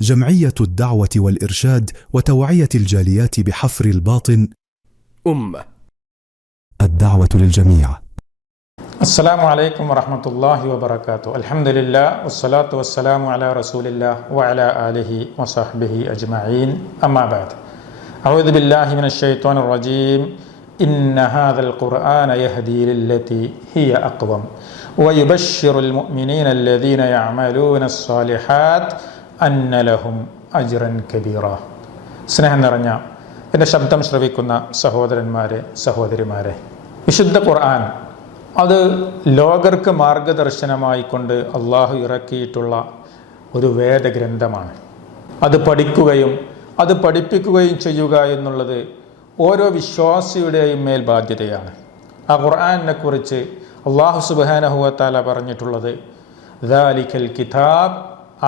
جمعية الدعوة والإرشاد وتوعية الجاليات بحفر الباطن الدعوة للجميع. السلام عليكم ورحمة الله وبركاته. الحمد لله والصلاة والسلام على رسول الله وعلى آله وصحبه أجمعين. أما بعد، أعوذ بالله من الشيطان الرجيم. إن هذا القرآن يهدي للتي هي أقوم ويبشر المؤمنين الذين يعملون الصالحات أن لهم أجرا كبيرا. സ്നേഹം നിറഞ്ഞ എൻ്റെ ശബ്ദം ശ്രവിക്കുന്ന സഹോദരന്മാരെ, സഹോദരിമാരെ, വിശുദ്ധ ഖുർആൻ അത് ലോകർക്ക് മാർഗദർശനമായിക്കൊണ്ട് അള്ളാഹു ഇറക്കിയിട്ടുള്ള ഒരു വേദഗ്രന്ഥമാണ്. അത് പഠിക്കുകയും അത് പഠിപ്പിക്കുകയും ചെയ്യുക എന്നുള്ളത് ഓരോ വിശ്വാസിയുടെയും മേൽ ബാധ്യതയാണ്. ആ ഖുർആനെ കുറിച്ച് അള്ളാഹു സുബ്ഹാനഹു വ തആല പറഞ്ഞിട്ടുള്ളത് ദാലിക്കൽ കിതാബ്,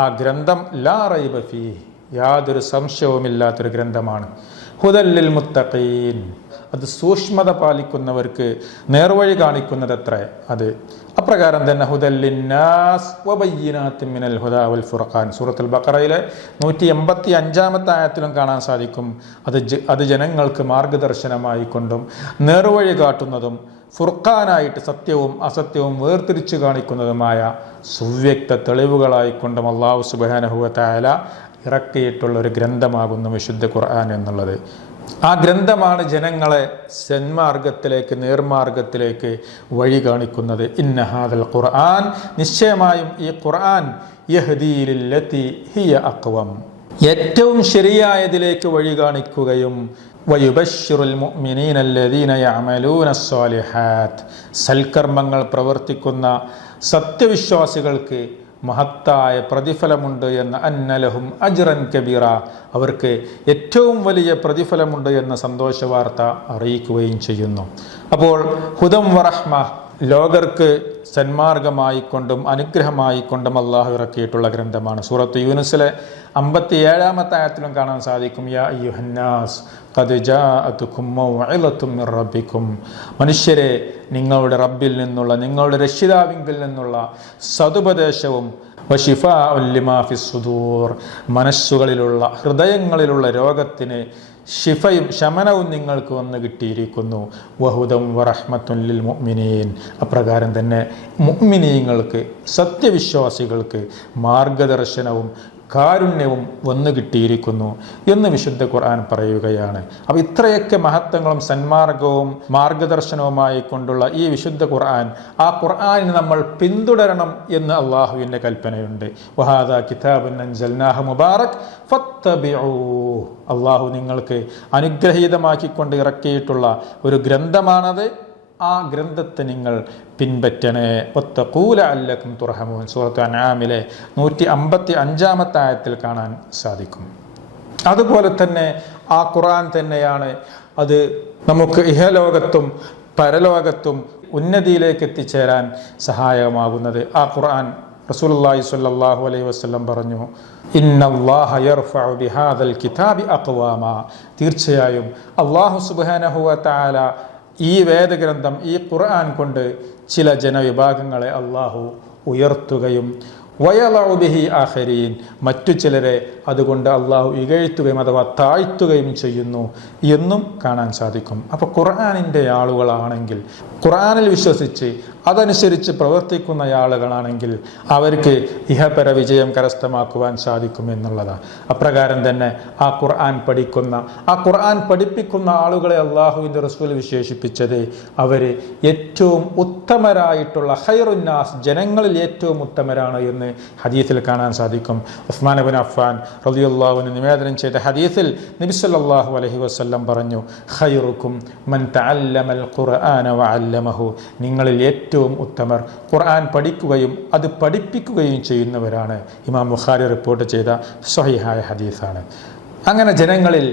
ആ ഗ്രന്ഥം ലാ റൈബ ഫീഹി, യാതൊരു സംശയവുമില്ലാത്തൊരു ഗ്രന്ഥമാണ്. ഹുദൽ ലിൽ മുത്തഖീൻ, അത് സൂക്ഷ്മത പാലിക്കുന്നവർക്ക് നേർവഴി കാണിക്കുന്നതത്രേ അത്. അപ്രകാരം തന്നെ ഹുദൽ ലിന്നാസ് വബയ്യിനാത്തിൻ മിനൽ ഹുദാ വൽ ഫുർഖാൻ, സൂറത്തുൽ ബഖറയിലെ 185 ആയത്തിലും കാണാൻ സാധിക്കും. അത് ജനങ്ങൾക്ക് മാർഗദർശനമായി കൊണ്ടും നേർവഴി കാട്ടുന്നതും ഫുർഖാനായിട്ട് സത്യവും അസത്യവും വേർതിരിച്ചു കാണിക്കുന്നതുമായ സുവ്യക്ത തെളിവുകളായിക്കൊണ്ടും അല്ലാഹു സുബ്ഹാനഹു വ തആല ഇറക്കിയിട്ടുള്ള ഒരു ഗ്രന്ഥമാകുന്നു വിശുദ്ധ ഖുർആൻ എന്നുള്ളത്. ആ ഗ്രന്ഥമാണ് ജനങ്ങളെ സന്മാർഗത്തിലേക്ക്, നേർമാർഗത്തിലേക്ക് വഴി കാണിക്കുന്നത്. ഇന്ന ഹാദൽ ഖുർആൻ, നിശ്ചയമായും ഈ ഖുർആൻ യഹ്ദീ ലില്ലതി ഹിയ അഖ്വം, ഏറ്റവും ശരിയായതിലേക്ക് വഴി കാണിക്കുകയും വയുബശ്ശിറുൽ മുഅ്മിനീന അല്ലദീന യഅമലൂന സ്സാലിഹാത്ത്, സൽക്കർമ്മങ്ങൾ പ്രവർത്തിക്കുന്ന സത്യവിശ്വാസികൾക്ക് മഹത്തായ പ്രതിഫലമുണ്ട് എന്ന അന്നലഹും അജ്റൻ കബീറ, അവർക്ക് ഏറ്റവും വലിയ പ്രതിഫലമുണ്ട് എന്ന സന്തോഷ വാർത്ത അറിയിക്കുകയും ചെയ്യുന്നു. അപ്പോൾ ഹുദം വറഹ്മ, ലോകർക്ക് സന്മാർഗമായിക്കൊണ്ടും അനുഗ്രഹമായിക്കൊണ്ടും അള്ളാഹു ഇറക്കിയിട്ടുള്ള ഗ്രന്ഥമാണ്. സൂറത്ത് യൂനുസിലെ 57 ആയത്തിലും കാണാൻ സാധിക്കും, യാ അയ്യുഹന്നാസ് ഖദ് ജാഅതുകും മൗഇളതും മിർ റബ്ബിക്കും, മനുഷ്യരെ, നിങ്ങളുടെ റബ്ബിൽ നിന്നുള്ള, നിങ്ങളുടെ രക്ഷിതാവിങ്കിൽ നിന്നുള്ള സതുപദേശവും വശിഫാഉൻ ലിമാ ഫിസ് സുദൂർ, മനസ്സുകളിലുള്ള, ഹൃദയങ്ങളിലുള്ള രോഗത്തിന് ശിഫയും ശമനവും നിങ്ങൾക്ക് വന്ന് കിട്ടിയിരിക്കുന്നു. വഹുദം വറഹ്മത്തുൻ ലിൽ മുഅ്മിനീൻ, അപ്രകാരം തന്നെ മുഅ്മിനീങ്ങൾക്ക്, സത്യവിശ്വാസികൾക്ക് മാർഗദർശനവും കാരുണ്യവും വന്നു കിട്ടിയിരിക്കുന്നു എന്ന് വിശുദ്ധ ഖുർആൻ പറയുകയാണ്. അപ്പോൾ ഇത്രയൊക്കെ മഹത്വങ്ങളും സന്മാർഗവും മാർഗദർശനവുമായി കൊണ്ടുള്ള ഈ വിശുദ്ധ ഖുർആൻ, ആ ഖുർആനിനെ നമ്മൾ പിന്തുടരണം എന്ന് അള്ളാഹുവിൻ്റെ കൽപ്പനയുണ്ട്. വഹാദാ കിതാബുൻ അൻസൽനാഹു മുബാറക് ഫത്തബിഊഹു, അള്ളാഹു നിങ്ങൾക്ക് അനുഗ്രഹീതമാക്കിക്കൊണ്ട് ഇറക്കിയിട്ടുള്ള ഒരു ഗ്രന്ഥമാണത്, ആ ഗ്രന്ഥത്തെ നിങ്ങൾ പിൻപറ്റണേ. വത്തഖൂ ലഅല്ലകും തുർഹമൂൻ, സൂറത്ത് അൻആമിലെ 155 ആയത്തിൽ കാണാൻ സാധിക്കും. അതുപോലെ തന്നെ ആ ഖുർആൻ തന്നെയാണ് അത് നമുക്ക് ഇഹലോകത്തും പരലോകത്തും ഉന്നതിയിലേക്ക് എത്തിച്ചേരാൻ സഹായകമാകുന്നത്. ആ ഖുർആൻ റസൂലുള്ളാഹി സ്വല്ലല്ലാഹു അലൈഹി വസല്ലം പറഞ്ഞു, ഇന്നല്ലാഹ യർഫഉ ബിഹാദൽ കിതാബി അഖ്വാമ, തീർച്ചയായും അല്ലാഹു സുബ്ഹാനഹു വ തആല ഈ വേദഗ്രന്ഥം, ഈ ഖുർആൻ കൊണ്ട് ചില ജനവിഭാഗങ്ങളെ അള്ളാഹു ഉയർത്തുകയും വയളഉ ബിഹി ആഖരീൻ, മറ്റു ചിലരെ അതുകൊണ്ട് അള്ളാഹു ഇകഴ്ത്തുകയും അഥവാ താഴ്ത്തുകയും ചെയ്യുന്നു എന്നും കാണാൻ സാധിക്കും. അപ്പോൾ ഖുർആനിൻ്റെ ആളുകളാണെങ്കിൽ, ഖുർആനിൽ വിശ്വസിച്ച് അതനുസരിച്ച് പ്രവർത്തിക്കുന്ന ആളുകളാണെങ്കിൽ അവർക്ക് ഇഹപര വിജയം കരസ്ഥമാക്കുവാൻ സാധിക്കും എന്നുള്ളതാണ്. അപ്രകാരം തന്നെ ആ ഖുർആൻ പഠിക്കുന്ന, ആ ഖുർആൻ പഠിപ്പിക്കുന്ന ആളുകളെ അള്ളാഹുവിൻ്റെ റസൂൽ വിശേഷിപ്പിച്ചത് അവർ ഏറ്റവും ഉത്തമരായിട്ടുള്ള ഖൈറുന്നാസ്, ജനങ്ങളിൽ ഏറ്റവും ഉത്തമരാണ് എന്ന് ഹദീസിൽ കാണാൻ സാധിക്കും. ഉസ്മാൻ ഇബ്നു അഫ്ഫാൻ റളിയല്ലാഹു അൻഹു നിവേദനം ചെയ്ത ഹദീസിൽ നബി സല്ലല്ലാഹു അലൈഹി വസല്ലം പറഞ്ഞു, ഖൈറുക്കും മൻ തഅല്ലമൽ ഖുർആന വഅല്ലമഹു, നിങ്ങളിൽ ഏറ്റവും ഉത്തമർ ഖുർആൻ പഠിക്കുകയും അത് പഠിപ്പിക്കുകയും ചെയ്യുന്നവരാണ്. ഇമാം ബുഖാരി റിപ്പോർട്ട് ചെയ്ത സ്വഹീഹായ ഹദീസാണ്. അങ്ങനെ ജനങ്ങളിൽ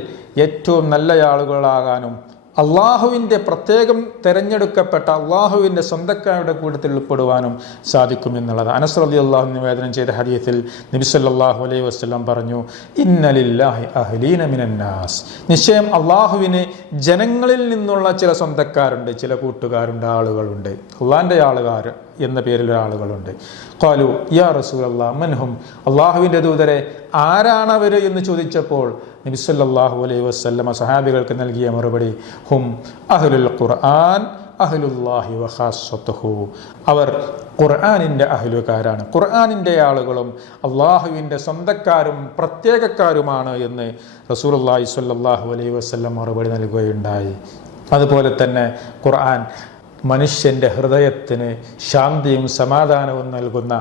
ഏറ്റവും നല്ല ആളുകളാകാനും അള്ളാഹുവിൻ്റെ പ്രത്യേകം തിരഞ്ഞെടുക്കപ്പെട്ട അള്ളാഹുവിൻ്റെ സ്വന്തക്കാരുടെ കൂട്ടത്തിൽ ഉൾപ്പെടുവാനും സാധിക്കും എന്നുള്ളത്. അനസ് റളിയല്ലാഹു അൻഹു നിവേദനം ചെയ്ത ഹദീസിൽ നബി സല്ലല്ലാഹു അലൈഹി വസല്ലം പറഞ്ഞു, ഇന്ന ലില്ലാഹി അഹ്ലീന മിനന്നാസ്, നിശ്ചയം അള്ളാഹുവിന് ജനങ്ങളിൽ നിന്നുള്ള ചില സ്വന്തക്കാരുണ്ട്, ചില കൂട്ടുകാരുണ്ട്, ആളുകളുണ്ട്, അള്ളാഹിൻ്റെ ആളുകാർ എന്ന പേരിലുള്ള ആളുകളുണ്ട്. ഖാലു യാ റസൂലല്ലാഹ് മൻഹും, അള്ളാഹുവിൻ്റെ ദൂതരെ ആരാണവർ എന്ന് ചോദിച്ചപ്പോൾ നബി സല്ലല്ലാഹു അലൈഹി വസല്ലമ സഹാബികൾക്ക് നൽകിയ മറുപടി ഹും അഹ്ലുൽ ഖുർആൻ അഹ്ലുല്ലാഹി വഖാസ്സത്തുഹു, അവർ ഖുർആനിൻ്റെ അഹ്ലുകാരാണ്, ഖുർആനിൻ്റെ ആളുകളും അള്ളാഹുവിൻ്റെ സ്വന്തക്കാരും പ്രത്യേകക്കാരുമാണ് എന്ന് റസൂലുള്ളാഹി സ്വല്ലല്ലാഹു അലൈഹി വസല്ലം മറുപടി നൽകുകയുണ്ടായി. അതുപോലെ തന്നെ ഖുർആൻ മനുഷ്യൻ്റെ ഹൃദയത്തിന് ശാന്തിയും സമാധാനവും നൽകുന്ന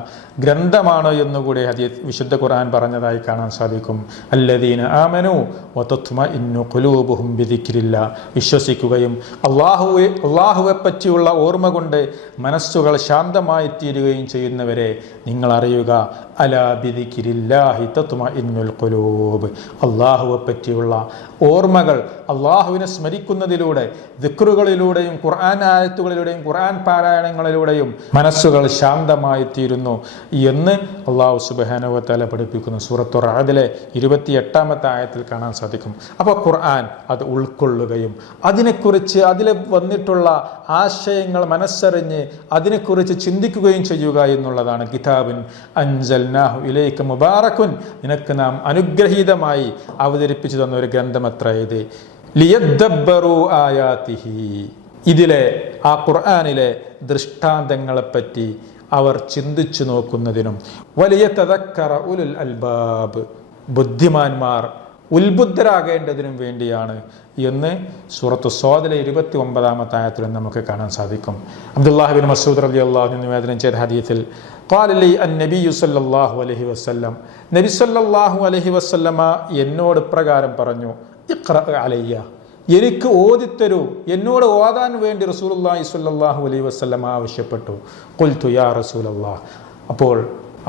ഗ്രന്ഥമാണ് എന്നുകൂടി വിശുദ്ധ ഖുർആൻ പറഞ്ഞതായി കാണാൻ സാധിക്കും. അല്ലദീന ആമനു വതത്മഇന്നു ഖുലൂബുഹും ബിദിക്രില്ലാ, വിശ്വസിക്കുകയും അള്ളാഹുവെ പറ്റിയുള്ള ഓർമ്മ കൊണ്ട് മനസ്സുകൾ ശാന്തമായി തീരുകയും ചെയ്യുന്നവരെ നിങ്ങൾ അറിയുക, അലാ ബിദിക്രില്ലാഹി തത്മഇന്നുൽ ഖുലൂബ്, അള്ളാഹുവെ പറ്റിയുള്ള ഓർമ്മകൾ, അള്ളാഹുവിനെ സ്മരിക്കുന്നതിലൂടെ ദിക്റുകളിലൂടെയും ഖുർആൻ ആയത്തുകളിലൂടെയും ഖുർആൻ പാരായണങ്ങളിലൂടെയും മനസ്സുകൾ ശാന്തമായി തീരുന്നു എന്ന് അള്ളാഹു സുബ്ഹാനഹു വ തആല പഠിപ്പിക്കുന്നു. സൂറത്തു റഅദിലെ 28-ാമത്തെ ആയത്തിൽ കാണാൻ സാധിക്കും. അപ്പോൾ ഖുർആൻ അത് ഉൾക്കൊള്ളുകയും അതിനെക്കുറിച്ച് അതിൽ വന്നിട്ടുള്ള ആശയങ്ങൾ മനസ്സറിഞ്ഞ് അതിനെക്കുറിച്ച് ചിന്തിക്കുകയും ചെയ്യുക എന്നുള്ളതാണ്. കിതാബുൻ അൻസൽനാഹു ഇലൈക മുബാറകുൻ, നിനക്ക് നാം അനുഗ്രഹീതമായി അവതരിപ്പിച്ചു തന്ന ഒരു ഗ്രന്ഥം അത്ര ഇത്. ലിയദ്ദബ്ബറു ആയാതിഹി, ഇതിലെ ആ ഖുർആനിലെ ദൃഷ്ടാന്തങ്ങളെപ്പറ്റി അവർ ചിന്തിച്ചു നോക്കുന്നതിനും, വലിയ തദക്കറ ഉലുൽ അൽബാബ്, ബുദ്ധിമാന്മാർ ഉത്ബുദ്ധരാകേണ്ടതിനും വേണ്ടിയാണ് എന്ന് സൂറത്തു സ്വാദിലെ 29-ാമത്തെ ആയത്തിൽ നമുക്ക് കാണാൻ സാധിക്കും. അബ്ദുല്ലാഹി ബിൻ മസ്ഊദ് റളിയല്ലാഹു അൻഹു നിവേദനം ചെയ്ത ഹദീസിൽ ഖാല ലി അൻ-നബിയ്യു സല്ലല്ലാഹു അലൈഹി വസല്ലം, നബി സല്ലല്ലാഹു അലൈഹി വസല്ലമ എന്നോട് പ്രകാരം പറഞ്ഞു, ഇഖ്റ അലയ്യ, എനിക്ക് ഓതിത്തരൂ, എന്നോട് ഓതാൻ വേണ്ടി റസൂലുള്ളാഹി സ്വല്ലല്ലാഹു അലൈഹി വസല്ലം ആവശ്യപ്പെട്ടു. ഖുൽതു യാ റസൂലല്ലാഹ്, അപ്പോൾ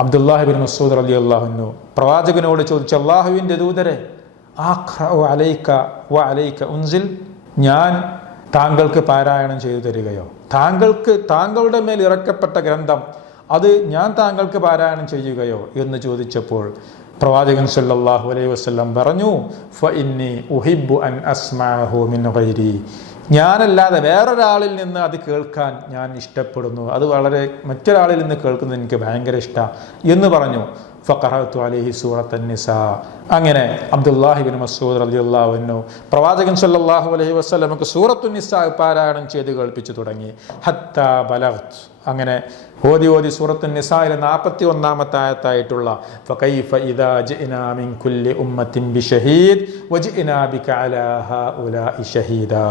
അബ്ദുല്ലാഹി ബിൻ മസ്ഊദ് റളിയല്ലാഹു അൻഹു പ്രവാചകനോട് ചോദിച്ചു, അല്ലാഹുവിൻ്റെ ദൂതരെ, അഖ്റഉ അലൈക വ അലൈക ഉൻസിൽ, ഞാൻ താങ്കൾക്ക് പാരായണം ചെയ്തു തരികയോ, താങ്കളുടെ മേൽ ഇറക്കപ്പെട്ട ഗ്രന്ഥം അത് ഞാൻ താങ്കൾക്ക് പാരായണം ചെയ്യുകയോ എന്ന് ചോദിച്ചപ്പോൾ പ്രവാചകൻ സല്ലല്ലാഹു അലൈഹി വസല്ലം പറഞ്ഞു, ഫഇന്നി ഉഹിബ്ബു അൻ അസ്മഅഹു മിൻ ഗൈരി, ഞാനല്ലാതെ വേറൊരാളിൽ നിന്ന് അത് കേൾക്കാൻ ഞാൻ ഇഷ്ടപ്പെടുന്നു, അത് വളരെ മറ്റൊരാളിൽ നിന്ന് കേൾക്കുന്നത് എനിക്ക് ഭയങ്കര ഇഷ്ടമാണ് എന്ന് പറഞ്ഞു. ഫഖറഅതു അലൈഹി സൂറത്തുൻ നിസാ, അങ്ങനെ അബ്ദുല്ലാഹി ബിൻ മസ്ഊദ് റളിയല്ലാഹു അൻഹു പ്രവാചകൻ സല്ലല്ലാഹു അലൈഹി വസല്ലമക്ക് സൂറത്തുൻ നിസാ പാരായണം ചെയ്ത് കേൾപ്പിച്ചു തുടങ്ങി. ഹത്താ ബലഗ്ത്, അങ്ങനെ ഓതി സൂറത്തുൻ നിസായിലെ 41-ാമത്തെ ആയത്തായിട്ടുള്ള ഫകൈഫ ഇദാ ജിനാ മിൻ കുല്ലി ഉമ്മത്തിൻ ബിശഹീദ് വജിനാ ബിക അലാ ഹഉലാഇ ഷഹീദാ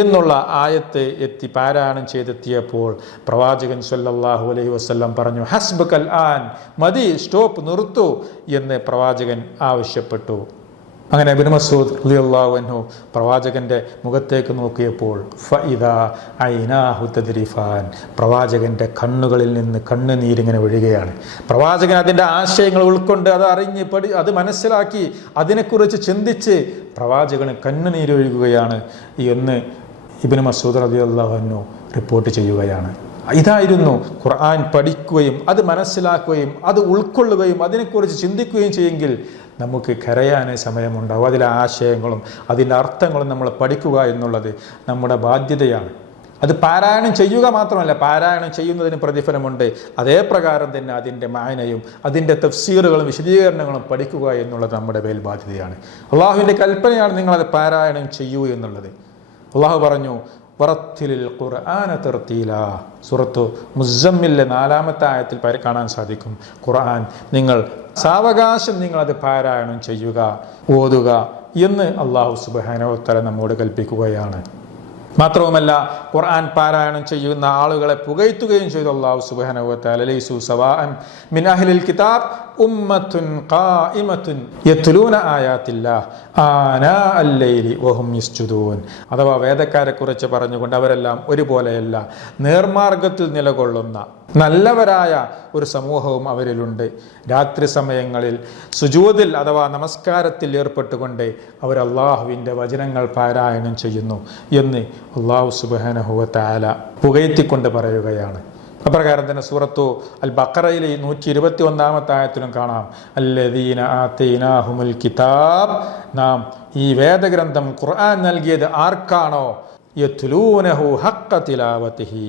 എന്നുള്ള ആയത്ത് എത്തി പാരായണം ചെയ്തെത്തിയപ്പോൾ പ്രവാചകൻ സല്ലല്ലാഹു അലൈഹി വസല്ലം പറഞ്ഞു, ഹസ്ബുകൽ ആൻ, മതി, സ്റ്റോപ്പ്, നിർത്തു എന്ന് പ്രവാചകൻ ആവശ്യപ്പെട്ടു. അങ്ങനെ ഇബ്നു മസ്ഊദ് റളിയല്ലാഹു അൻഹു പ്രവാചകന്റെ മുഖത്തേക്ക് നോക്കിയപ്പോൾ ഫഇദാ ഐനാഹു തദ്രിഫാൻ, പ്രവാചകന്റെ കണ്ണുകളിൽ നിന്ന് കണ്ണുനീരിങ്ങനെ ഒഴുകുകയാണ്. പ്രവാചകൻ അതിൻ്റെ ആശയങ്ങൾ ഉൾക്കൊണ്ട് അത് അറിഞ്ഞ് അത് മനസ്സിലാക്കി അതിനെക്കുറിച്ച് ചിന്തിച്ച് പ്രവാചകന് കണ്ണുനീരൊഴുകുകയാണ് എന്ന് ഇബ്നു മസ്ഊദ് റളിയല്ലാഹു അൻഹു റിപ്പോർട്ട് ചെയ്യുകയാണ്. ഇതായിരുന്നു ഖുർആൻ പഠിക്കുകയും അത് മനസ്സിലാക്കുകയും അത് ഉൾക്കൊള്ളുകയും അതിനെക്കുറിച്ച് ചിന്തിക്കുകയും ചെയ്യുമെങ്കിൽ നമുക്ക് കരയാനേ സമയമുണ്ടാവും. അതിലെ ആശയങ്ങളും അതിൻ്റെ അർത്ഥങ്ങളും നമ്മൾ പഠിക്കുക എന്നുള്ളത് നമ്മുടെ ബാധ്യതയാണ്. അത് പാരായണം ചെയ്യുക മാത്രമല്ല, പാരായണം ചെയ്യുന്നതിന് പ്രതിഫലമുണ്ട്, അതേ പ്രകാരം തന്നെ അതിൻ്റെ മായനയും അതിൻ്റെ തഫ്സീറുകളും വിശദീകരണങ്ങളും പഠിക്കുക എന്നുള്ളത് നമ്മുടെ മേൽ ബാധ്യതയാണ്. അള്ളാഹുവിൻ്റെ കൽപ്പനയാണ് നിങ്ങളത് പാരായണം ചെയ്യൂ എന്നുള്ളത്. അള്ളാഹു പറഞ്ഞു, വറത്തിലിൽ ഖുർആന തർത്തീല, സൂറത്തു മുസമ്മിലിലെ 4-ാമത്തെ ആയത്തിൽ കാണാൻ സാധിക്കും. ഖുർആൻ നിങ്ങൾ സാവകാശം നിങ്ങളത് പാരായണം ചെയ്യുക, ഓതുക എന്ന് അള്ളാഹു സുബ്ഹാനഹു വ തആല നമ്മോട് കൽപ്പിക്കുകയാണ്. മാത്രവുമല്ല ഖുർആൻ പാരായണം ചെയ്യുന്ന ആളുകളെ പുകഴ്ത്തുകയും ചെയ്തു അല്ലാഹു സുബ്ഹാനഹു വ തആല. ലൈസു സവാഅൻ മിൻ അഹ്ലിൽ കിതാബ് ഉമ്മത്തുൻ ഖായിമത്തുൻ യത്ലൂന ആയാത്തില്ലാഹ് ആനാ അൽ-ലൈലി വഹും യസ്ജുദൂൻ. അഥവാ വേദക്കാരെ കുറിച്ച് പറഞ്ഞുകൊണ്ട് അവരെല്ലാം ഒരുപോലെയല്ല, നേർമാർഗത്തിൽ നിലകൊള്ളുന്ന നല്ലവരായ ഒരു സമൂഹവും അവരിലുണ്ട്. രാത്രി സമയങ്ങളിൽ സുജൂദിൽ അഥവാ നമസ്കാരത്തിൽ ഏർപ്പെട്ടുകൊണ്ട് അവർ അള്ളാഹുവിൻ്റെ വചനങ്ങൾ പാരായണം ചെയ്യുന്നു എന്ന് അള്ളാഹു സുബ്ഹാനഹു വ തആല പുകഴ്ത്തിക്കൊണ്ട് പറയുകയാണ്. അപ്രകാരം തന്നെ സൂറത്തു അൽ ബഖറയിലെ 121-ാമത്തെ ആയത്തിലും കാണാം, അല്ലദീന ആതൈനാഹുമുൽ കിതാബ്, നാം ഈ വേദഗ്രന്ഥം ഖുർആൻ നൽകിയത് ആർക്കാണോ, യത്ലൂനഹു ഹഖ്ക തിലാവതിഹി,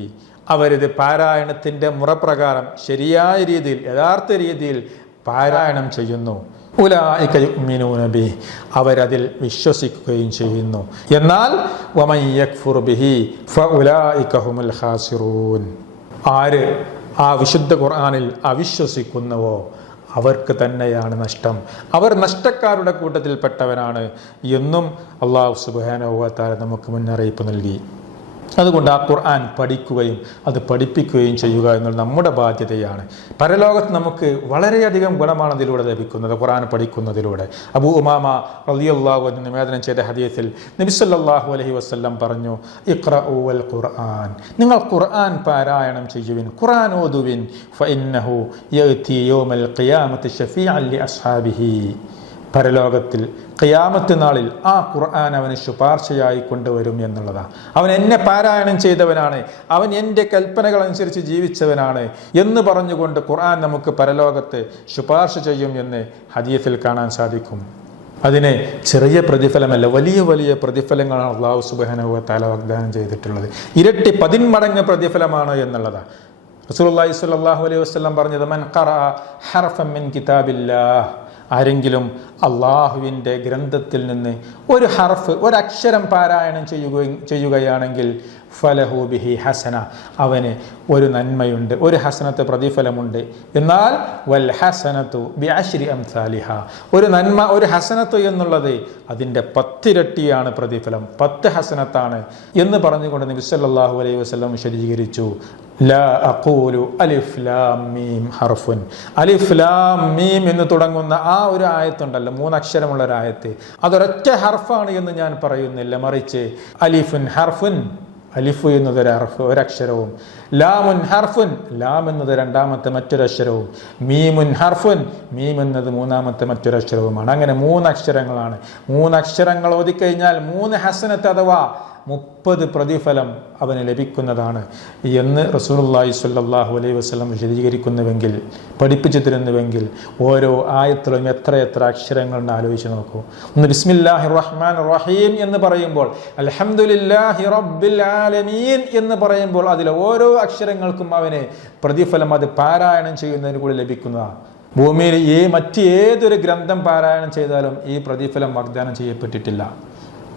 അവരിത് പാരായണത്തിൻ്റെ മുറപ്രകാരം ശരിയായ രീതിയിൽ, യഥാർത്ഥ രീതിയിൽ പാരായണം ചെയ്യുന്നു. ഉലൈക യുഅ്മിനൂന ബിഹി, അവരതിൽ വിശ്വസിക്കുകയും ചെയ്യുന്നു. എന്നാൽ വമൻ യക്ഫുർ ബിഹി ഫഉലൈക ഹുമുൽ ഖാസിറൂൻ, ആര് ആ വിശുദ്ധ ഖുർആനിൽ അവിശ്വസിക്കുന്നുവോ അവർക്ക് തന്നെയാണ് നഷ്ടം, അവർ നഷ്ടക്കാരുടെ കൂട്ടത്തിൽപ്പെട്ടവരാണ് എന്നും അല്ലാഹു സുബ്ഹാനഹു വ തആല നമുക്ക് മുന്നറിയിപ്പ് നൽകി. അതുകൊണ്ട് ആ ഖുർആൻ പഠിക്കുകയും അത് പഠിപ്പിക്കുകയും ചെയ്യുക എന്നുള്ളത് നമ്മുടെ ബാധ്യതയാണ്. പരലോകത്ത് നമുക്ക് വളരെയധികം ഗുണമാണ് അതിലൂടെ ലഭിക്കുന്നത്, ഖുർആൻ പഠിക്കുന്നതിലൂടെ. അബൂ ഉമാമ റളിയല്ലാഹു അൻഹു നിവേദനം ചെയ്ത ഹദീസിൽ നബി സല്ലല്ലാഹു അലൈഹി വസല്ലം പറഞ്ഞു, ഇഖ്റഉ വൽ ഖുർആൻ, നിങ്ങൾ ഖുർആൻ പാരായണം ചെയ്യുവിൻ, ഖുർആൻ ഓതുവിൻ, ഫഇന്നഹു യഅതി യൗമൽ ഖിയാമത്തി ശഫീഅൻ ലി അസ്ഹാബിഹി, പരലോകത്തിൽ ഖിയാമത്ത് നാളിൽ ആ ഖുർആൻ അവന് ശുപാർശയായി കൊണ്ടുവരും എന്നുള്ളതാണ്. അവൻ എന്നെ പാരായണം ചെയ്തവനാണ്, അവൻ എൻ്റെ കൽപ്പനകൾ അനുസരിച്ച് ജീവിച്ചവനാണ് എന്ന് പറഞ്ഞുകൊണ്ട് ഖുർആൻ നമുക്ക് പരലോകത്ത് ശുപാർശ ചെയ്യും എന്ന് ഹദീസിൽ കാണാൻ സാധിക്കും. അതിന് ചെറിയ പ്രതിഫലമല്ല, വലിയ വലിയ പ്രതിഫലങ്ങളാണ് അല്ലാഹു സുബ്ഹാനഹു വ തആല വാഗ്ദാനം ചെയ്തിട്ടുള്ളത്. ഇരട്ടി 10 മടങ്ങ് പ്രതിഫലമാണ് എന്നുള്ളതാണ്. റസൂലുള്ളാഹി സ്വല്ലല്ലാഹു അലൈഹി വസല്ലം പറഞ്ഞത്, മൻ ഖറഅ ഹർഫൻ മിൻ കിതാബില്ലാഹ്, ആരെങ്കിലും അള്ളാഹുവിൻ്റെ ഗ്രന്ഥത്തിൽ നിന്ന് ഒരു ഹർഫ്, ഒരക്ഷരം പാരായണം ചെയ്യുകയാണെങ്കിൽ ഫലഹു ബിഹി ഹസന, അവന് ഒരു നന്മയുണ്ട്, ഒരു ഹസനത്ത് പ്രതിഫലമുണ്ട്. എന്നാൽ വൽ ഹസനത്തു ബിഅശ്രി അംസാലിഹ, ഒരു നന്മ, ഒരു ഹസനത്ത് എന്നുള്ളത് അതിൻ്റെ 10 ഇരട്ടിയാണ് പ്രതിഫലം, 10 ഹസനത്താണ് എന്ന് പറഞ്ഞുകൊണ്ട് നബി സല്ലല്ലാഹു അലൈഹി വസല്ലം വിശദീകരിച്ചു. ലാ അഖൂലു അലിഫ് ലാം മീം ഹർഫുൻ, അലിഫ് ലാം മീം എന്ന് തുടങ്ങുന്ന ആ ഒരു ആയത്തുണ്ടല്ലോ, 3 അക്ഷരമുള്ള ഒരു ആയത്ത്, അതൊരൊറ്റ ഹർഫാണ് എന്ന് ഞാൻ പറയുന്നില്ല, മറിച്ച് അലിഫുൻ ഹർഫുൻ, അലിഫു എന്നതൊരു ഹർഫ്, ഒരക്ഷരവും, ലാമുൻ ഹർഫുൻ, ലാം എന്നത് രണ്ടാമത്തെ മറ്റൊരക്ഷരവും, മീമുൻ ഹർഫുൻ, മീം എന്നത് മൂന്നാമത്തെ മറ്റൊരക്ഷരവുമാണ്. അങ്ങനെ 3 അക്ഷരങ്ങളാണ്. 3 അക്ഷരങ്ങൾ ഓതിക്കഴിഞ്ഞാൽ 3 ഹസനത്ത് അഥവാ 30 പ്രതിഫലം അവന് ലഭിക്കുന്നതാണ് എന്ന് റസൂലുള്ളാഹി സ്വല്ലല്ലാഹു അലൈഹി വസല്ലം വിശദീകരിക്കുന്നുവെങ്കിൽ, പഠിപ്പിച്ചു തരുന്നുവെങ്കിൽ, ഓരോ ആയത്തിലും എത്ര അക്ഷരങ്ങളുണ്ട് ആലോചിച്ച് നോക്കൂ. ഒന്ന് ബിസ്മില്ലാഹിർ റഹ്മാനിർ റഹീം എന്ന് പറയുമ്പോൾ, അൽഹംദുലില്ലാഹി റബ്ബിൽ ആലമീൻ എന്ന് പറയുമ്പോൾ അതിലെ ഓരോ അക്ഷരങ്ങൾക്കും അവന് പ്രതിഫലം അത് പാരായണം ചെയ്യുന്നതിന് കൂടി ലഭിക്കുന്നതാണ്. ഭൂമിയിൽ മറ്റേതൊരു ഗ്രന്ഥം പാരായണം ചെയ്താലും ഈ പ്രതിഫലം വാഗ്ദാനം ചെയ്യപ്പെട്ടിട്ടില്ല.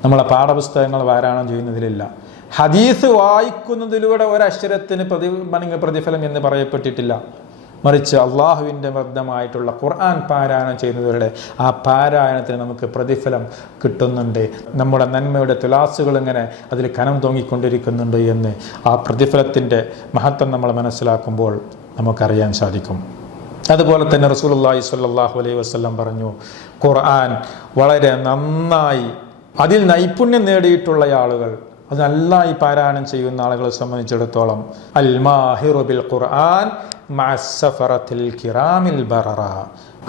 നമ്മളെ പാഠപുസ്തകങ്ങൾ പാരായണം ചെയ്യുന്നതിലില്ല. ഹദീസ് വായിക്കുന്നതിലൂടെ ഒരക്ഷരത്തിന് പ്രതിഫലം എന്ന് പറയപ്പെട്ടിട്ടില്ല. മറിച്ച് അള്ളാഹുവിൻ്റെ ബദ്ധമായിട്ടുള്ള ഖുർആൻ പാരായണം ചെയ്യുന്നവരുടെ ആ പാരായണത്തിന് നമുക്ക് പ്രതിഫലം കിട്ടുന്നുണ്ട്. നമ്മുടെ നന്മയുടെ തുലാസുകൾ ഇങ്ങനെ അതിൽ കനം തൂങ്ങിക്കൊണ്ടിരിക്കുന്നുണ്ട് എന്ന് ആ പ്രതിഫലത്തിൻ്റെ മഹത്വം നമ്മൾ മനസ്സിലാക്കുമ്പോൾ നമുക്കറിയാൻ സാധിക്കും. അതുപോലെ തന്നെ റസൂലുള്ളാഹി സ്വല്ലല്ലാഹു അലൈഹി വസല്ലം പറഞ്ഞു, ഖുർആൻ വളരെ നന്നായി അതിൽ നൈപുണ്യം നേടിയിട്ടുള്ള ആളുകൾ, അത് നന്നായി പാരായണം ചെയ്യുന്ന ആളുകളെ സംബന്ധിച്ചിടത്തോളം, അൽ മാഹിറു ബിൽ ഖുർആൻ മഅസ്സഫറത്തിൽ കിറാമിൽ ബററ,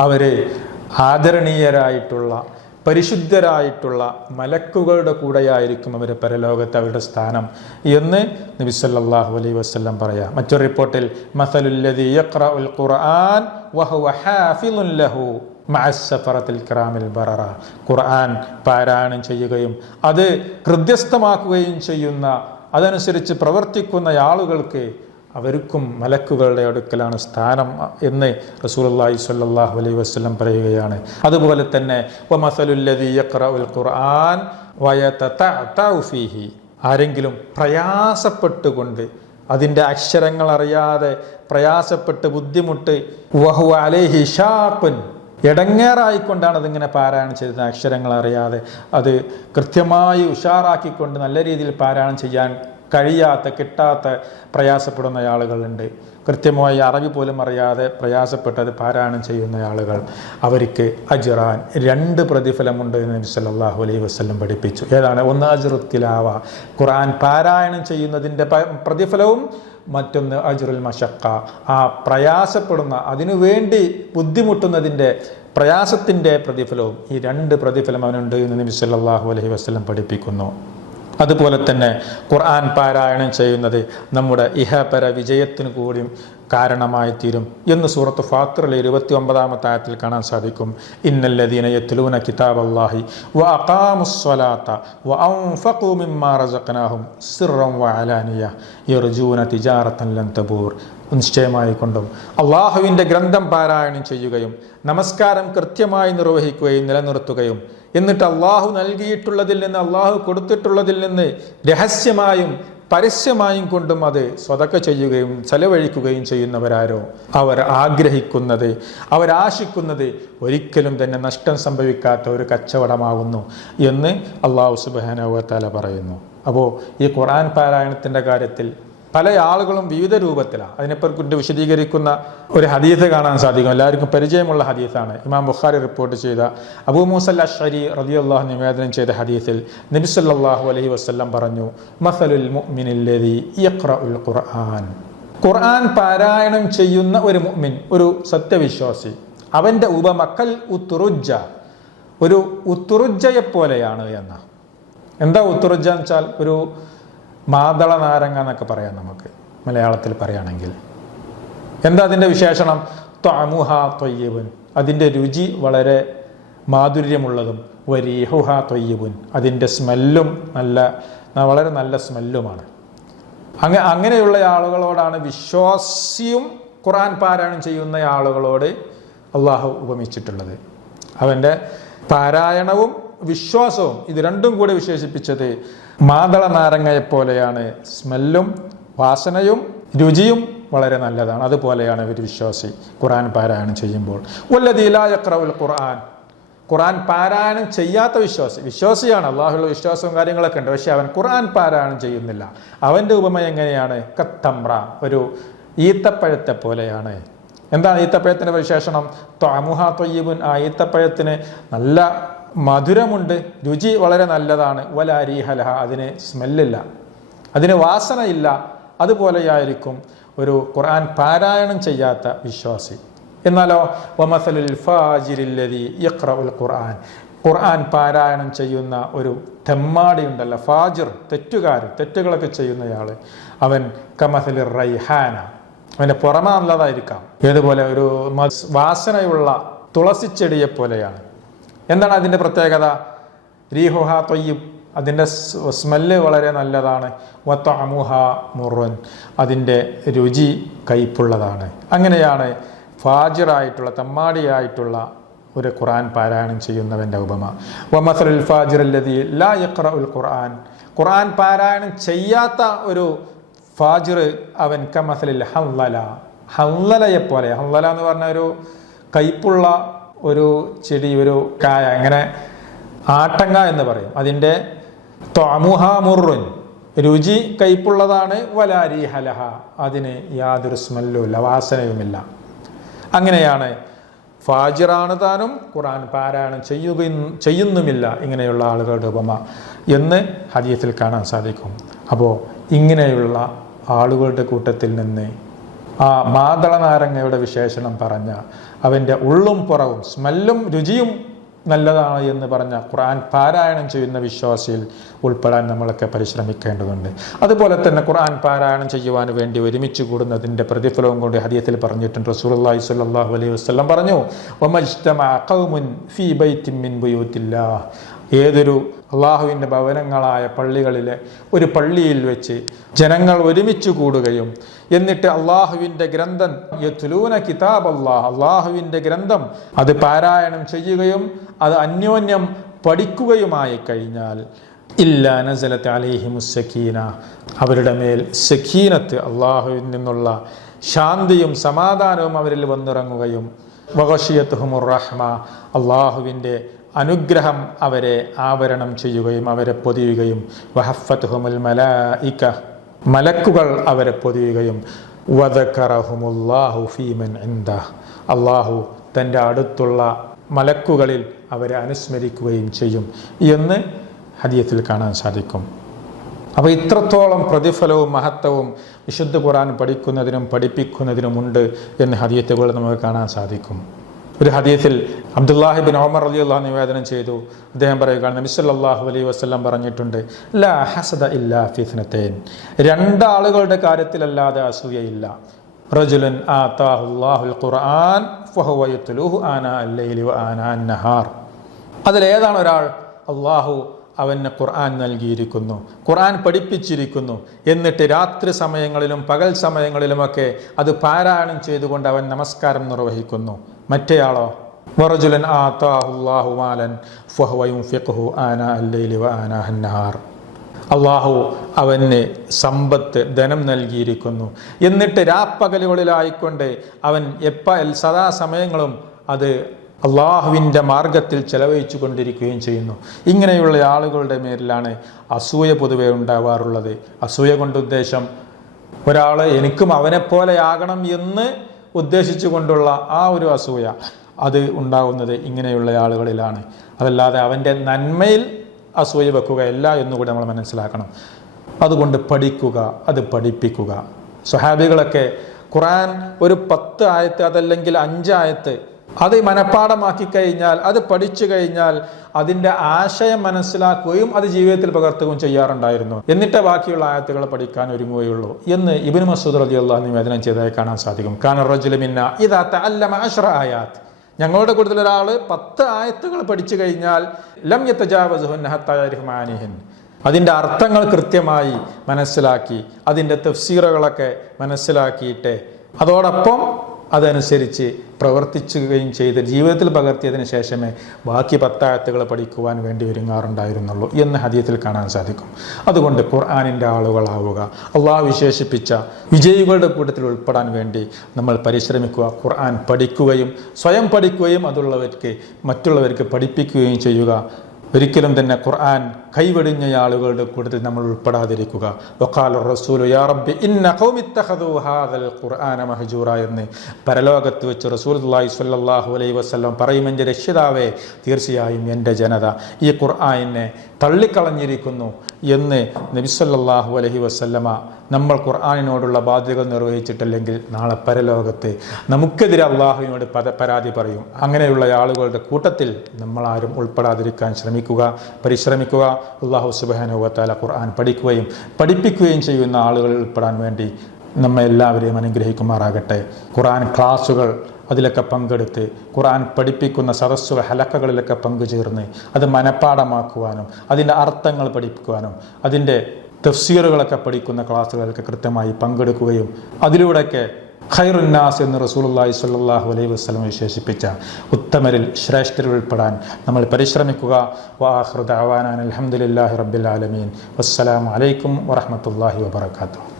അവര് ആദരണീയരായിട്ടുള്ള പരിശുദ്ധരായിട്ടുള്ള മലക്കുകളുടെ കൂടെയായിരിക്കും അവർ പരലോകത്ത് അവരുടെ സ്ഥാനം എന്ന് നബി സല്ലല്ലാഹു അലൈഹി വസല്ലം പറയാം. മറ്റൊരു റിപ്പോർട്ടിൽ, മസലുല്ലദീ യഖ്റഉൽ ഖുർആൻ വഹുവ ഹാഫിളുൻ ലഹു മഅസ്സഫറത്തിൽ കിറാമിൽ ബററ, ഖുർആൻ പാരായണം ചെയ്യുകയും അത് ഹൃദ്യസ്ഥമാക്കുകയും ചെയ്യുന്ന, അതനുസരിച്ച് പ്രവർത്തിക്കുന്ന ആളുകൾക്ക് അവർക്കും മലക്കുകളുടെ അടുക്കലാണ് സ്ഥാനം എന്ന് റസൂലുള്ളാഹി സ്വല്ലല്ലാഹു അലൈഹി വസല്ലം പറയുകയാണ്. അതുപോലെ തന്നെ വമസലുല്ലദീ യഖ്റഉൽ ഖുർആൻ വയതതഅതഉ ഫീഹി, ആരെങ്കിലും പ്രയാസപ്പെട്ടുകൊണ്ട് അതിൻ്റെ അക്ഷരങ്ങൾ അറിയാതെ പ്രയാസപ്പെട്ട് ബുദ്ധിമുട്ട്, വഹുവ അലൈഹി ഷാഖുൻ, ഇടങ്ങേറായിക്കൊണ്ടാണ് അതിങ്ങനെ പാരായണം ചെയ്തത്, അക്ഷരങ്ങൾ അറിയാതെ അത് കൃത്യമായി ഉഷാറാക്കിക്കൊണ്ട് നല്ല രീതിയിൽ പാരായണം ചെയ്യാൻ കിട്ടാത്ത പ്രയാസപ്പെടുന്ന ആളുകളുണ്ട്. കൃത്യമായി അറബി പോലും അറിയാതെ പ്രയാസപ്പെട്ടത് പാരായണം ചെയ്യുന്ന ആളുകൾ, അവർക്ക് അജ്റാൻ, 2 പ്രതിഫലമുണ്ട് എന്ന് നബി സല്ലല്ലാഹു അലൈഹി വസല്ലം പഠിപ്പിച്ചു. ഏതാണ്? ഒന്ന് അജ്റു തിലാവ, ഖുർആൻ പാരായണം ചെയ്യുന്നതിൻ്റെ പ്രതിഫലവും, മറ്റൊന്ന് അജ്റുൽ മശക്ക, ആ പ്രയാസപ്പെടുന്ന, അതിനുവേണ്ടി ബുദ്ധിമുട്ടുന്നതിൻ്റെ പ്രയാസത്തിൻ്റെ പ്രതിഫലവും. ഈ 2 പ്രതിഫലം അവനുണ്ട് എന്ന് നബി സല്ലല്ലാഹു അലൈഹി വസല്ലം പഠിപ്പിക്കുന്നു. അതുപോലെ തന്നെ ഖുർആൻ പാരായണം ചെയ്യുന്നത് നമ്മുടെ ഇഹപര വിജയത്തിന് കൂടിയും കാരണമായി തീരും എന്ന് സൂറത്ത് ഫാത്തിറിലെ 29-ാമത്തെ ആയത്തിൽ കാണാൻ സാധിക്കും. ഇന്നല്ലദീന യത്ലൂന കിതാബല്ലാഹി വഅഖാമുസ്സലാത്ത വഅൻഫഖൂ മിമ്മാ റസഖ്നാഹും സിർറൻ വഅലാനിയ യർജൂന തിജാറതൻ ലൻ തബൂർ. നിശ്ചയമായി കൊണ്ടും അള്ളാഹുവിൻ്റെ ഗ്രന്ഥം പാരായണം ചെയ്യുകയും നമസ്കാരം കൃത്യമായി നിർവഹിക്കുകയും നിലനിർത്തുകയും എന്നിട്ട് അള്ളാഹു നൽകിയിട്ടുള്ളതിൽ നിന്ന്, അള്ളാഹു കൊടുത്തിട്ടുള്ളതിൽ നിന്ന് രഹസ്യമായും പരസ്യമായും കൊണ്ടും അത് സ്വതക്ക ചെയ്യുകയും ചെലവഴിക്കുകയും ചെയ്യുന്നവരാരോ അവർ ആഗ്രഹിക്കുന്നത്, അവരാശിക്കുന്നത് ഒരിക്കലും തന്നെ നഷ്ടം സംഭവിക്കാത്ത ഒരു കച്ചവടമാകുന്നു എന്ന് അള്ളാഹു സുബ്ഹാനഹു വ തആല പറയുന്നു. അപ്പോൾ ഈ ഖുർആൻ പാരായണത്തിൻ്റെ കാര്യത്തിൽ പല ആളുകളും വിവിധ രൂപത്തിലാണ് അതിനെപ്പറ്റി വിശദീകരിക്കുന്ന ഒരു ഹദീസ് കാണാൻ സാധിക്കും. എല്ലാവർക്കും പരിചയമുള്ള ഹദീസാണ്. ഇമാം ബുഖാരി റിപ്പോർട്ട് ചെയ്ത അബൂ മൂസ അശ്അരി റളിയല്ലാഹു അൻഹു നിവേദനം ചെയ്ത ഹദീസിൽ നബി സല്ലല്ലാഹു അലൈഹി വസല്ലം പറഞ്ഞു, മസലുൽ മുഅ്മിനില്ലദീ യഖ്റഉൽ ഖുർആൻ. ഖുർആൻ പാരായണം ചെയ്യുന്ന ഒരു മുഅ്മിൻ, ഒരു സത്യവിശ്വാസി, അവൻ്റെ ഉപമക്കൽ ഉത്തുറുജ്ജ, ഒരു ഉത്തുറുജ്ജയെ പോലെയാണ് എന്ന. എന്താ ഉത്തുറുജ്ജ എന്ന് വെച്ചാൽ ഒരു മാതള നാരങ്ങ എന്നൊക്കെ പറയാം നമുക്ക് മലയാളത്തിൽ പറയുകയാണെങ്കിൽ. എന്താ അതിൻ്റെ വിശേഷണം? ത്വഅമുഹാ ത്വയ്യിബുൻ, അതിൻ്റെ രുചി വളരെ മാധുര്യമുള്ളതും, വരീഹുഹാ ത്വയ്യിബുൻ, അതിൻ്റെ സ്മെല്ലും വളരെ നല്ല സ്മെല്ലുമാണ്. അങ്ങനെയുള്ള ആളുകളോടാണ് വിശ്വാസിയും ഖുർആൻ പാരായണം ചെയ്യുന്ന ആളുകളോട് അള്ളാഹു ഉപമിച്ചിട്ടുള്ളത്. അവൻ്റെ പാരായണവും വിശ്വാസവും ഇത് രണ്ടും കൂടി വിശേഷിപ്പിച്ചത് മാതള നാരങ്ങയെപ്പോലെയാണ്. സ്മെല്ലും വാസനയും രുചിയും വളരെ നല്ലതാണ്. അതുപോലെയാണ് ഒരു വിശ്വാസി ഖുർആൻ പാരായണം ചെയ്യുമ്പോൾ. വല്ലദീ ലാ യഖ്റഉൽ ഖുർആൻ, ഖുർആൻ പാരായണം ചെയ്യാത്ത വിശ്വാസിയാണ്, അള്ളാഹുള്ള വിശ്വാസവും കാര്യങ്ങളൊക്കെ ഉണ്ട്, പക്ഷെ അവൻ ഖുർആൻ പാരായണം ചെയ്യുന്നില്ല. അവൻ്റെ ഉപമ എങ്ങനെയാണ്? കത്തമ്ര, ഒരു ഈത്തപ്പഴത്തെ പോലെയാണ്. എന്താണ് ഈത്തപ്പഴത്തിൻ്റെ വിശേഷണം? ത്വഅമുഹാ ത്വയ്യിബുൻ, ആ ഈത്തപ്പഴത്തിന് നല്ല മധുരമുണ്ട്, രുചി വളരെ നല്ലതാണ്. വലാ റീഹലഹ, അതിന് സ്മെല്ലില്ല, അതിന് വാസനയില്ല. അതുപോലെയായിരിക്കും ഒരു ഖുർആൻ പാരായണം ചെയ്യാത്ത വിശ്വാസി. എന്നാലോ വമസലുൽ ഫാജിരില്ലദീ യഖ്റഉൽ ഖുർആൻ, ഖുർആൻ പാരായണം ചെയ്യുന്ന ഒരു തെമ്മാടി ഉണ്ടല്ലോ, ഫാജിർ, തെറ്റുകളൊക്കെ ചെയ്യുന്നയാൾ, അവൻ കമസലിർ റൈഹാന, അവൻ്റെ പുറമെ നല്ലതായിരിക്കാം, ഏതുപോലെ ഒരു വാസനയുള്ള തുളസിച്ചെടിയെ പോലെയാണ്. എന്താണ് അതിൻ്റെ പ്രത്യേകത? റീഹുഹ ത്വയ്യിബ്, അതിൻ്റെ സ്മെല്ല് വളരെ നല്ലതാണ്. വത്വഅമുഹ മുറുൻ, അതിൻ്റെ രുചി കയ്പുള്ളതാണ്. അങ്ങനെയാണ് ഫാജിറായിട്ടുള്ള തെമ്മാടിയായിട്ടുള്ള ഒരു ഖുർആൻ പാരായണം ചെയ്യുന്നവൻ്റെ ഉപമ. വമസലുൽ ഫാജിറല്ലദീ ലാ യഖ്റഉൽ ഖുർആൻ, ഖുർആൻ പാരായണം ചെയ്യാത്ത ഒരു ഫാജിർ, അവൻ കമസലിൽ ഹൻളലയെ പോലെ. ഹൻളല എന്ന് പറഞ്ഞ ഒരു കയ്പുള്ള ഒരു ചെടി, ഒരു കായ, അങ്ങനെ ആട്ടങ്ങ എന്ന് പറയും. അതിൻ്റെ ത്വഅമുഹാ മുറുൻ, രുചി കയ്പുള്ളതാണ്. വലാ റീഹലഹ, അതിന് യാതൊരു സ്മെല്ലുമില്ല, വാസനയുമില്ല. അങ്ങനെയാണ് ഫാജിറാണ് താനും, ഖുർആൻ പാരായണം ചെയ്യുന്നുമില്ല ഇങ്ങനെയുള്ള ആളുകളുടെ ഉപമ എന്ന് ഹദീസിൽ കാണാൻ സാധിക്കും. അപ്പോൾ ഇങ്ങനെയുള്ള ആളുകളുടെ കൂട്ടത്തിൽ നിന്ന് ആ മാതള നാരങ്ങയുടെ വിശേഷണം പറഞ്ഞ, അവൻ്റെ ഉള്ളും പുറവും സ്മെല്ലും രുചിയും നല്ലതാണ് എന്ന് പറഞ്ഞ ഖുർആൻ പാരായണം ചെയ്യുന്ന വിശ്വാസിയിൽ ഉൾപ്പെടാൻ നമ്മളൊക്കെ പരിശ്രമിക്കേണ്ടതുണ്ട്. അതുപോലെ തന്നെ ഖുർആൻ പാരായണം ചെയ്യുവാൻ വേണ്ടി ഒരുമിച്ച് കൂടുന്നതിൻ്റെ പ്രതിഫലവും കൊണ്ട് ഹദീസിൽ പറഞ്ഞിട്ടുണ്ട്. റസൂലുള്ളാഹി സ്വല്ലല്ലാഹു അലൈഹി വസല്ലം പറഞ്ഞു, വമജ്തമഅ ഖൗമുൻ ഫീ ബൈത്തിൻ മിൻ ബുയൂത്തില്ലാഹ്, ഏതൊരു അള്ളാഹുവിൻ്റെ ഭവനങ്ങളായ പള്ളികളിലെ ഒരു പള്ളിയിൽ വെച്ച് ജനങ്ങൾ ഒരുമിച്ച് കൂടുകയും എന്നിട്ട് അള്ളാഹുവിൻ്റെ ഗ്രന്ഥം യത്ലൂന കിതാബല്ലാഹ്, അള്ളാഹുവിൻ്റെ ഗ്രന്ഥം അത് പാരായണം ചെയ്യുകയും അത് അന്യോന്യം പഠിക്കുകയുമായി കഴിഞ്ഞാൽ ഇല്ലാ നസലത്ത് അലൈഹിമുസ് സക്കീന, അവരുടെ മേൽ സക്കീനത്ത്, അള്ളാഹുവിൽ നിന്നുള്ള ശാന്തിയും സമാധാനവും അവരിൽ വന്നിറങ്ങുകയും വഗശിയത്തുഹുമുർ റഹ്മ, അള്ളാഹുവിൻ്റെ അനുഗ്രഹം അവരെ ആവരണം ചെയ്യുകയും അവരെ പൊതിയുകയും വഹഫത്തുഹുമുൽ മലായിക, മലക്കുകൾ അവരെ പൊതിയുകയും വദകറഹുമുല്ലാഹു ഫീമൻ ഇൻദഹ്, അള്ളാഹു തൻ്റെ അടുത്തുള്ള മലക്കുകളിൽ അവരെ അനുസ്മരിക്കുകയും ചെയ്യും എന്ന് ഹദീസിൽ കാണാൻ സാധിക്കും. അപ്പോൾ ഇത്രത്തോളം പ്രതിഫലവും മഹത്വവും വിശുദ്ധ ഖുർആൻ പഠിക്കുന്നതിനും പഠിപ്പിക്കുന്നതിനുമുണ്ട് എന്ന് ഹദീസുകൾ നമുക്ക് കാണാൻ സാധിക്കും. ഒരു ഹദീസിൽ അബ്ദുല്ലാഹി ബിൻ ഉമർ റളിയല്ലാഹു അൻഹു നിവേദനം ചെയ്തു. അദ്ദേഹം പറയുകയാണ്, നബി സല്ലല്ലാഹു അലൈഹി വസല്ലം പറഞ്ഞിട്ടുണ്ട്, ലാ ഹസദ ഇല്ലാ ഫി ഇത്നതൈൻ, രണ്ടാളുകളുടെ കാര്യത്തിലല്ലാതെ അസൂയയില്ല. റജുലുൻ ആതാഹുല്ലാഹുൽ ഖുർആൻ ഫഹുവ യത്ലൂഹു ആനാ അൽ-ലൈലി വ ആനാ അൻ-നഹാർ. അതിലേതാണ് ഒരാൾ അള്ളാഹു അവന് ഖുർആൻ നൽകിയിരിക്കുന്നു, ഖുർആൻ പഠിപ്പിച്ചിരിക്കുന്നു, എന്നിട്ട് രാത്രി സമയങ്ങളിലും പകൽ സമയങ്ങളിലുമൊക്കെ അത് പാരായണം ചെയ്തുകൊണ്ട് അവൻ നമസ്കാരം നിർവഹിക്കുന്നു. മറ്റേയാളോ വറജുലൻ ആതാഹുല്ലാഹു മാലൻ ഫഹുവ യുൻഫിഖുഹു ആനാ അൽ-ലൈലി വ ആനാ അൻ-നഹാർ. അള്ളാഹു അവന് സമ്പത്ത് ധനം നൽകിയിരിക്കുന്നു, എന്നിട്ട് രാപ്പകലുകളിലായിക്കൊണ്ട് അവൻ സദാസമയങ്ങളും അത് അള്ളാഹുവിൻ്റെ മാർഗത്തിൽ ചെലവഴിച്ചു കൊണ്ടിരിക്കുകയും ചെയ്യുന്നു. ഇങ്ങനെയുള്ള ആളുകളുടെ മേലിലാണ് അസൂയ പൊതുവെ ഉണ്ടാവാറുള്ളത്. അസൂയ കൊണ്ട് ഉദ്ദേശം ഒരാൾ എനിക്കും അവനെപ്പോലെയാകണം എന്ന് ഉദ്ദേശിച്ചു കൊണ്ടുള്ള ആ ഒരു അസൂയ, അത് ഉണ്ടാകുന്നത് ഇങ്ങനെയുള്ള ആളുകളിലാണ്. അതല്ലാതെ അവൻ്റെ നന്മയിൽ അസൂയ വെക്കുകയല്ല എന്നുകൂടി നമ്മൾ മനസ്സിലാക്കണം. അതുകൊണ്ട് പഠിക്കുക, അത് പഠിപ്പിക്കുക. സ്വഹാബികളൊക്കെ ഖുർആൻ ഒരു 10 ആയത്ത് അതല്ലെങ്കിൽ 5 ആയത്ത് അത് മനഃപ്പാഠമാക്കി കഴിഞ്ഞാൽ, അത് പഠിച്ചു കഴിഞ്ഞാൽ അതിൻ്റെ ആശയം മനസ്സിലാക്കുകയും അത് ജീവിതത്തിൽ പകർത്തുകയും ചെയ്യാറുണ്ടായിരുന്നു. എന്നിട്ട് ബാക്കിയുള്ള ആയത്തുകൾ പഠിക്കാൻ ഒരുങ്ങുകയുള്ളൂ എന്ന് ഇബ്നു മസ്ഊദ് റളിയല്ലാഹു അൻഹു നിവേദനം ചെയ്തതായി കാണാൻ സാധിക്കും. കാന റജുലു മിന്നാ ഇദാ തഅല്ലമ 10 ആയാത്ത്, ഞങ്ങളുടെ കൂടുതൽ ഒരാൾ 10 ആയത്തുകൾ പഠിച്ചു കഴിഞ്ഞാൽ ലം യതജാവസുഹുന്ന ഹത്താ യഅരിഫ മആനിഹിൻ, അതിൻ്റെ അർത്ഥങ്ങൾ കൃത്യമായി മനസ്സിലാക്കി അതിൻ്റെ തഫ്സീറുകളൊക്കെ മനസ്സിലാക്കിയിട്ട് അതോടൊപ്പം അതനുസരിച്ച് പ്രവർത്തിക്കുകയും ചെയ്ത് ജീവിതത്തിൽ പകർത്തിയതിന് ശേഷമേ ബാക്കി 10 ആയത്തുകൾ പഠിക്കുവാൻ വേണ്ടി ഒരുങ്ങാറുണ്ടായിരുന്നുള്ളൂ എന്ന് ഹദീസിൽ കാണാൻ സാധിക്കും. അതുകൊണ്ട് ഖുർആനിൻ്റെ ആളുകളാവുക, അള്ളാഹു വിശേഷിപ്പിച്ച വിജയികളുടെ കൂട്ടത്തിൽ ഉൾപ്പെടാൻ വേണ്ടി നമ്മൾ പരിശ്രമിക്കുക. ഖുർആൻ പഠിക്കുകയും സ്വയം പഠിക്കുകയും അതുള്ളവർക്ക് മറ്റുള്ളവർക്ക് പഠിപ്പിക്കുകയും ചെയ്യുക. ഒരിക്കലും തന്നെ ഖുർആൻ കൈവെടിഞ്ഞ ആളുകളുടെ കൂട്ടത്തിൽ നമ്മൾ ഉൾപ്പെടാതിരിക്കുക. വഖാല റസൂലു യാ റബ്ബി ഇന്ന ഖൗമി ഇത്തഖദൂ ഹാദൽ ഖുർആന മഹ്ജൂറ എന്ന് പരലോകത്ത് വെച്ച് റസൂലുള്ളാഹി സ്വല്ലല്ലാഹു അലൈഹി വസല്ലം പറയും, എൻ്റെ രക്ഷിതാവേ, തീർച്ചയായും എൻ്റെ ജനത ഈ ഖുർആനിനെ തള്ളിക്കളഞ്ഞിരിക്കുന്നു എന്ന് നബി സല്ലല്ലാഹു അലൈഹി വസല്ലമ നമ്മൾ ഖുർആനിനോടുള്ള ബാധ്യതകൾ നിർവഹിച്ചിട്ടില്ലെങ്കിൽ നാളെ പരലോകത്ത് നമുക്കെതിരെ അള്ളാഹുവിനോട് പരാതി പറയും. അങ്ങനെയുള്ള ആളുകളുടെ കൂട്ടത്തിൽ നമ്മളാരും ഉൾപ്പെടാതിരിക്കാൻ പരിശ്രമിക്കുക. അള്ളാഹു സുബ്ഹാനഹു വ തആല ഖുർആൻ പഠിക്കുകയും പഠിപ്പിക്കുകയും ചെയ്യുന്ന ആളുകളിൽ ഉൾപ്പെടാൻ വേണ്ടി നമ്മെ എല്ലാവരെയും അനുഗ്രഹിക്കുമാറാകട്ടെ. ഖുർആൻ ക്ലാസുകൾ അതിലൊക്കെ പങ്കെടുത്ത് ഖുർആൻ പഠിപ്പിക്കുന്ന സദസ്സുകൾ ഹലക്കകളിലൊക്കെ പങ്കുചേർന്ന് അത് മനഃപ്പാഠമാക്കുവാനും അതിൻ്റെ അർത്ഥങ്ങൾ പഠിപ്പിക്കുവാനും അതിൻ്റെ തഫ്സീറുകളൊക്കെ പഠിക്കുന്ന ക്ലാസ്സുകളൊക്കെ കൃത്യമായി പങ്കെടുക്കുകയും അതിലൂടെയൊക്കെ ഖൈറുന്നാസ് എന്ന് റസൂലുള്ളാഹി സ്വല്ലല്ലാഹു അലൈഹി വസല്ലം വിശേഷിപ്പിച്ച ഉത്തമരിൽ ശ്രേഷ്ഠരിൽ ഉൾപ്പെടാൻ നമ്മൾ പരിശ്രമിക്കുക. വആഖിറു ദഅവാനാ അൽഹംദുലില്ലാഹി റബ്ബിൽ ആലമീൻ. വസ്സലാമു അലൈക്കും വറഹ്മത്തുള്ളാഹി വബറകാതുഹു.